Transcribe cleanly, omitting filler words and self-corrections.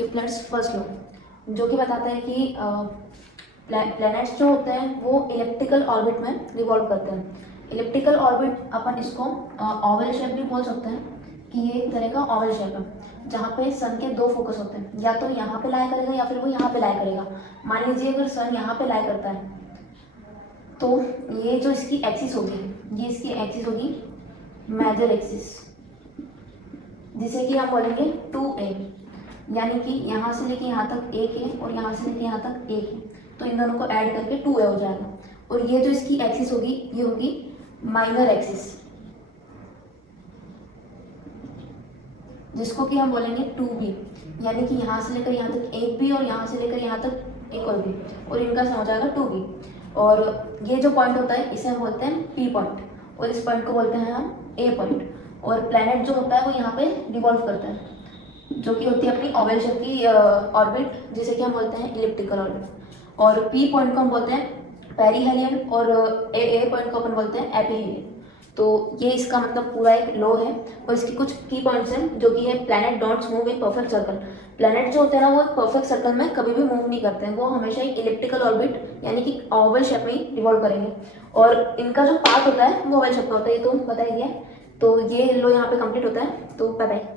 Kepler's first law, जो कि बताता है कि प्लैनेट्स जो होते हैं वो इलिप्टिकल ऑर्बिट में रिवॉल्व करते हैं। इलिप्टिकल ऑर्बिट अपन इसको ओवल शेप भी बोल सकते हैं कि ये एक तरह का ओवल शेप है जहाँ पे सन के दो फोकस होते हैं, या तो यहाँ पे लाई करेगा या फिर वो यहाँ पे लाई करेगा। मान लीजिए अगर सन यहाँ पे लाई करता है तो ये जो इसकी एक्सिस होगी, ये इसकी एक्सिस होगी मेजर एक्सिस, जिसे कि हम बोलेंगे 2a, यानी कि यहाँ से लेके यहाँ तक एक है और यहाँ से लेके यहाँ तक एक है, तो इन दोनों को ऐड करके 2a हो जाएगा। और ये जो इसकी एक्सिस होगी ये होगी माइनर एक्सिस, जिसको कि हम बोलेंगे 2b, यानी कि यहाँ से लेकर यहाँ तक एक भी और यहाँ से लेकर यहाँ तक एक और भी, और इनका सम हो जाएगा 2b। और ये जो पॉइंट होता है इसे हम बोलते हैं p पॉइंट, और इस पॉइंट को बोलते हैं हम a पॉइंट। और प्लैनेट जो होता है वो यहाँ पे रिवॉल्व करता है, जो कि होती है अपनी ओवल शेप की ऑर्बिट, जिसे कि हम बोलते हैं इलिप्टिकल ऑर्बिट। और p पॉइंट को हम बोलते हैं पेरीहेलियन और a पॉइंट को अपन बोलते हैं एपीहेलियन। तो ये इसका मतलब पूरा एक लॉ है, और इसकी कुछ की पॉइंट्स हैं जो कि है planet don'ts move in perfect circle. Planet जो होते हैं ना वो परफेक्ट सर्कल में कभी भी मूव नहीं करते हैं, वो हमेशा एक इलिप्टिकल ऑर्बिट यानी कि ओवल शेप में ही रिवॉल्व करेंगे। और इनका जो पाथ होता है वो ओवल शेप का होता है, ये तो बता ही दिया। तो ये लॉ यहाँ पे कंप्लीट होता है। तो बाय बाय।